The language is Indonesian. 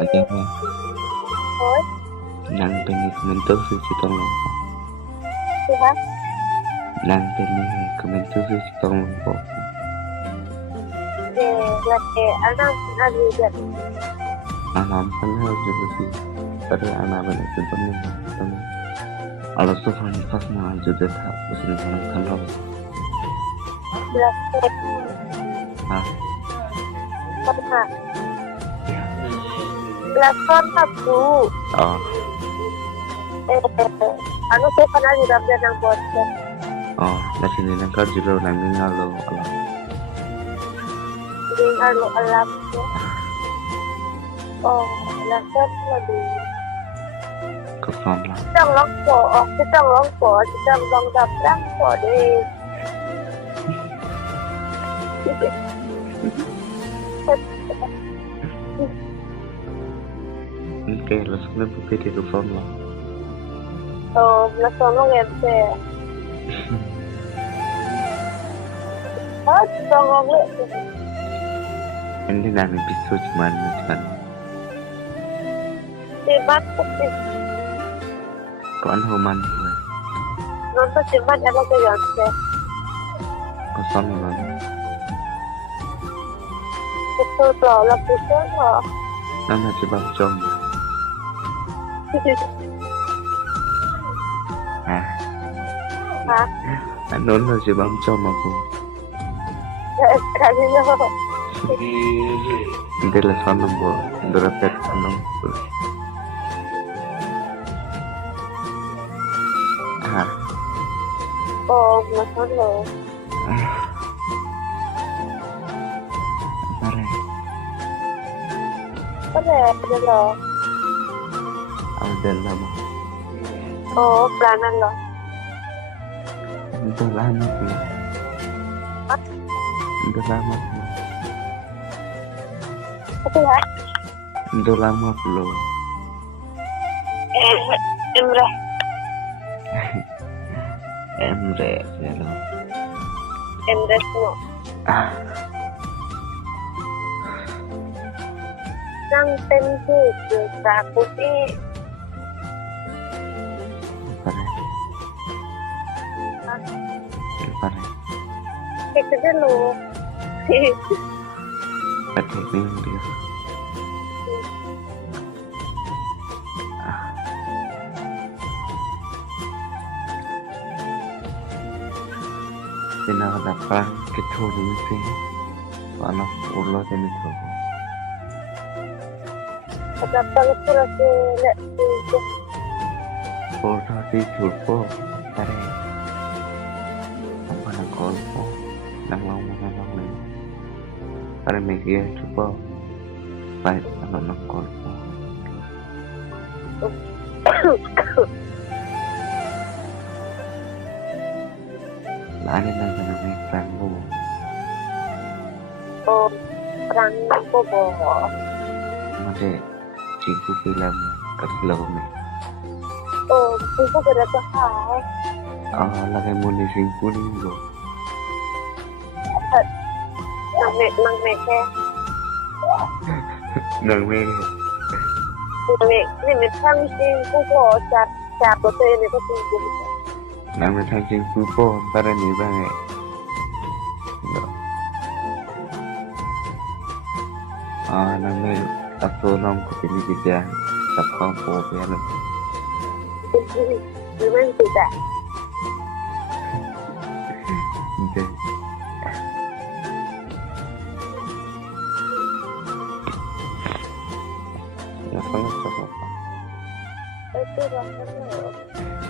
ada apa Ôi, nang pengen mentu suci tolong Tuhan, nang pengen mentu suci tolong về là kẻ anh em là gì vậy? alam pernah juga sih pada anak banyak contohnya teman Allah subhanahu wa ta'ala juga tak usah kalau Là kẻ ah con hả? Là con hả bố? oh Ano siya pa na niramdaman ng boses? oh na sini nang kau juga nangin ngalo Allah Hindi ano alam ko. Oh, lasap na din. kefam lah Sitang lang po, sitang lang po, sitang lang lang po din. okay langsung bukti di kefam lah Oh, nasama nga siya. Sitang lang nga. ini nangin bisu cuman Diba ko si kau an human nonton diba ano ko yun siya? kosong lah Gusto ko, lapos ko mo. nana coba jom ah Ha? anu lah coba jom aku Kanino? hindi lah sana bo berapet anu ah Oo, nasama. pare Pare, ano? ada lama Oo, planan lang. udah lama tuh At, udah lama tuh kasi ha? udah lama belum Imre. Emre ya lo Imre mo. ah Nang tensi, sa puti. pare pare Ito dalo. pati bingung dia Pinakadapan ketuloy sih anak ulo din ito Pagkatang ko na si Lexi. ulo di turbo pare apa ng kolpo nang mga lang pare may kaya turbo kahit ano ng kolpo laanin lang na may plan mo O, parang ko po. mali cipu film katlaw mo O, gusto ko na ito ha. lagay mo ni cipu linggo Nang meke. nang may Ni mitang sin ko po sa puti ni ko tingko. nang may tang cipu po para ni ba ngay nang may atulong ko pinigyan sa kampo pero Naman kita. hindi Nasaan sa papa? Ito lang ano.